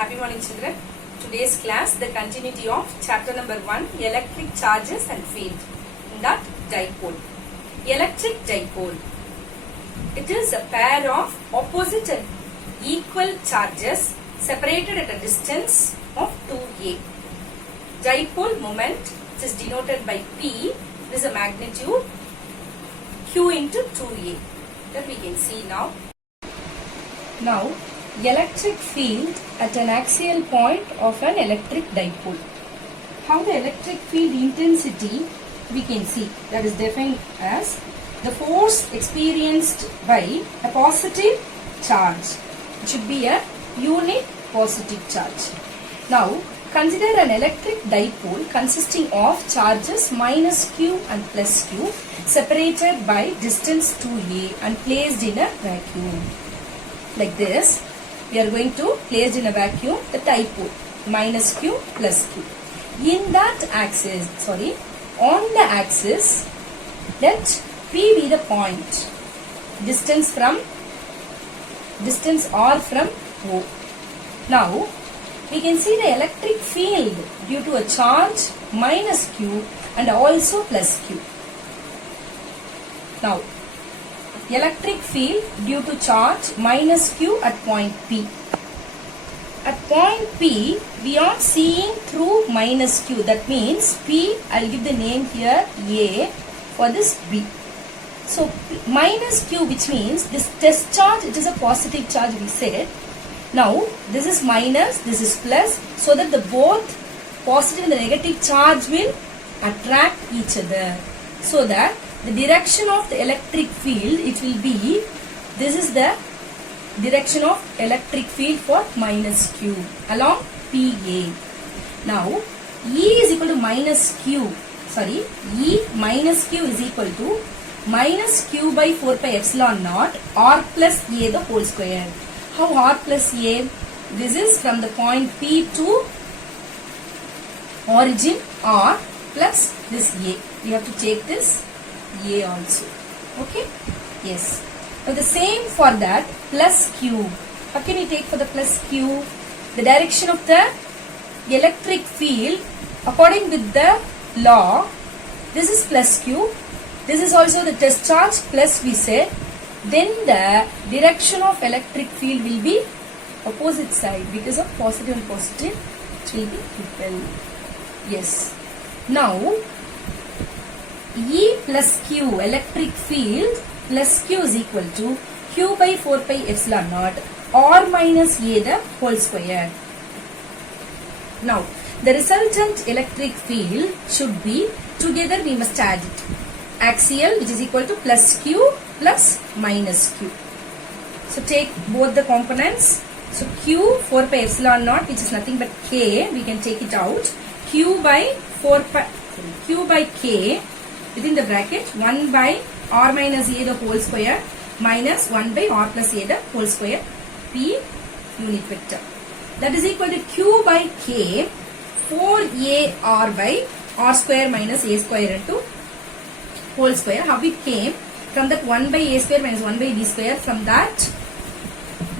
Happy morning children. Today's class the continuity of chapter number 1 electric charges and field. In that dipole. Electric dipole. It is a pair of opposite and equal charges separated at a distance of 2a. Dipole moment is denoted by P. It is a magnitude Q into 2a. That we can see now. Now, electric field at an axial point of an electric dipole. How the electric field intensity we can see, that is defined as the force experienced by a positive charge. It should be a unit positive charge. Now, consider an electric dipole consisting of charges minus q and plus q separated by distance 2a and placed in a vacuum. Like this, we are going to place in a vacuum the dipole minus q plus q. In that axis, on the axis, let P be the point. Distance R from O. Now, we can see the electric field due to a charge minus q and also plus q. Now, electric field due to charge minus q at point P. At point P, we are seeing through minus q. That means P, I will give the name here A for this B. So, minus q, which means this test charge, it is a positive charge we said. Now, this is minus, this is plus, so that the both positive and the negative charge will attract each other. So that the direction of the electric field, it will be, this is the direction of electric field for minus q along PA. Now, E is equal to minus q, E minus q is equal to minus q by 4 pi epsilon naught R plus A the whole square. How R plus A? This is from the point P to origin R plus this A. We have to take this A also. Okay? Yes. Now the same for that plus Q. How can you take for the plus Q? The direction of the electric field according with the law. This is plus Q. This is also the test charge plus we said. Then the direction of electric field will be opposite side because of positive and positive. It will be repelled. Yes. Now, E plus Q, electric field plus Q is equal to Q by 4 pi epsilon naught R minus A the whole square. Now, the resultant electric field should be, together we must add it. Axial, which is equal to plus Q plus minus Q. So, take both the components. So, Q 4 pi epsilon naught, which is nothing but K, we can take it out. Q by K within the bracket 1 by R minus A the whole square minus 1 by R plus A the whole square P unit vector. That is equal to Q by K 4AR by R square minus A square into whole square. How it came? From that 1 by A square minus 1 by B square. From that,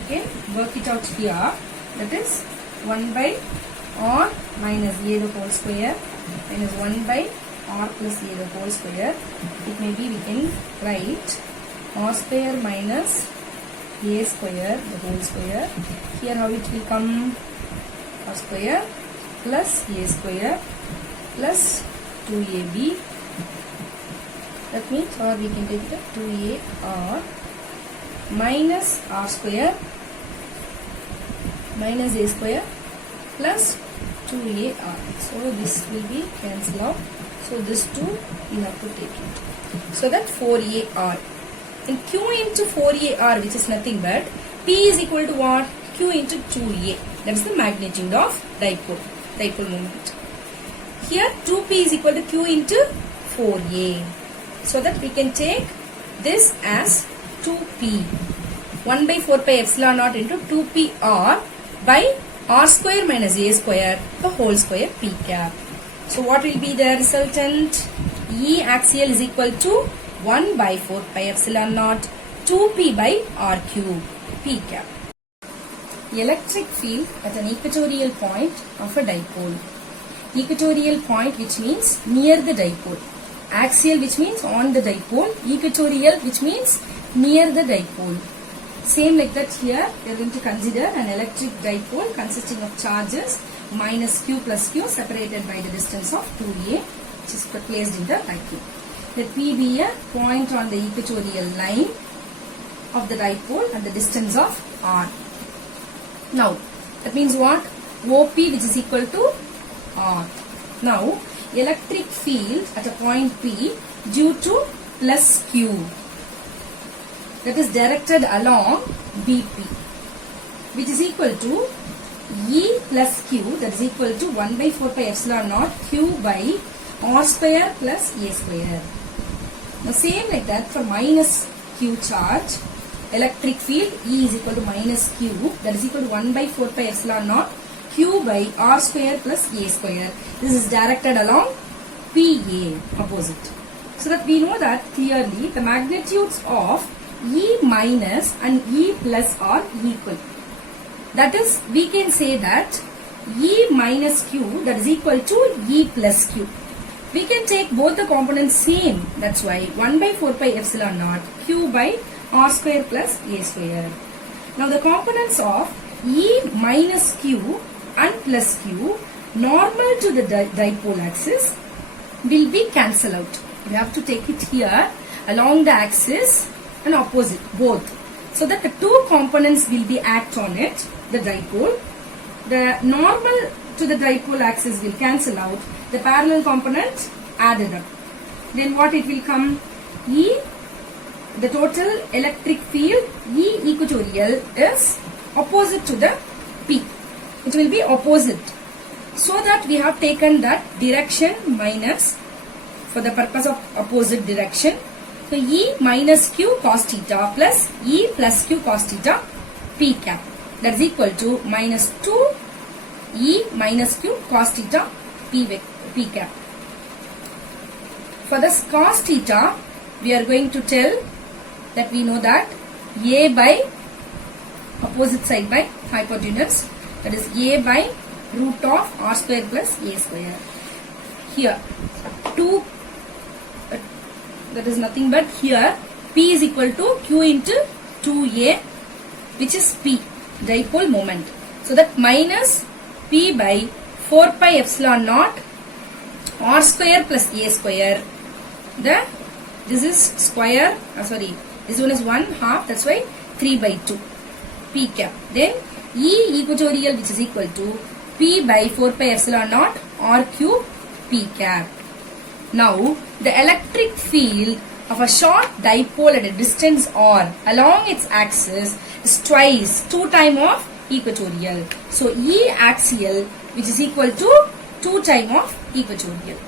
okay, work it out here. That is 1 by R minus A the whole square minus 1 by R plus A the whole square. It may be, we can write R square minus A square the whole square. Here how it will come? R square plus A square plus 2AB. That means, or we can take it 2AR minus R square minus A square plus 2AR. So this will be cancelled out. So this 2 you have to take it. So that 4AR. And Q into 4AR, which is nothing but P is equal to what? Q into 2A. That is the magnitude of dipole moment. Here 2P is equal to Q into 4A. So that we can take this as 2P. 1 by 4 pi epsilon naught into 2PR by R square minus A square the whole square P cap. So what will be the resultant? E axial is equal to 1 by 4 pi epsilon naught 2P by R cube P cap. electric field at an equatorial point of a dipole. Equatorial point which means near the dipole. Axial which means on the dipole. Equatorial which means near the dipole. Same like that here, we are going to consider an electric dipole consisting of charges minus q plus q separated by the distance of 2a, which is placed in the vacuum. Let P be a point on the equatorial line of the dipole at the distance of r. Now, that means what? OP which is equal to r. Now, electric field at a point P due to plus q, that is directed along BP, which is equal to E plus Q, that is equal to 1 by 4 pi epsilon naught Q by R square plus A square. Now same like that for minus Q charge, electric field E is equal to minus Q, that is equal to 1 by 4 pi epsilon naught Q by R square plus A square. This is directed along PA, opposite. So that we know that clearly the magnitudes of E minus and E plus are equal. That is, we can say that E minus Q, that is equal to E plus Q. We can take both the components same. That's why 1 by 4 pi epsilon naught Q by R square plus A square. Now the components of E minus Q and plus Q normal to the dipole axis will be cancelled out. We have to take it here along the axis and opposite both, so that the two components will be act on it, the dipole. The normal to the dipole axis will cancel out, the parallel components added up. Then what it will come? E, the total electric field E equatorial is opposite to the P. It will be opposite. So that we have taken that direction minus for the purpose of opposite direction. So E minus Q cos theta plus E plus Q cos theta P cap, that is equal to minus 2 E minus Q cos theta P cap. For this cos theta, we are going to tell that we know that A by opposite side by hypotenuse, that is A by root of R square plus A square. Here 2, that is nothing but here P is equal to Q into 2A, which is P, dipole moment. So that minus P by 4 pi epsilon naught R square plus A square. This is square, this one is 1 half, that's why 3 by 2 P cap. Then E equatorial, which is equal to P by 4 pi epsilon naught R cube P cap. Now, the electric field of a short dipole at a distance r along its axis is twice, 2 times of equatorial. So, E axial, which is equal to 2 times of equatorial.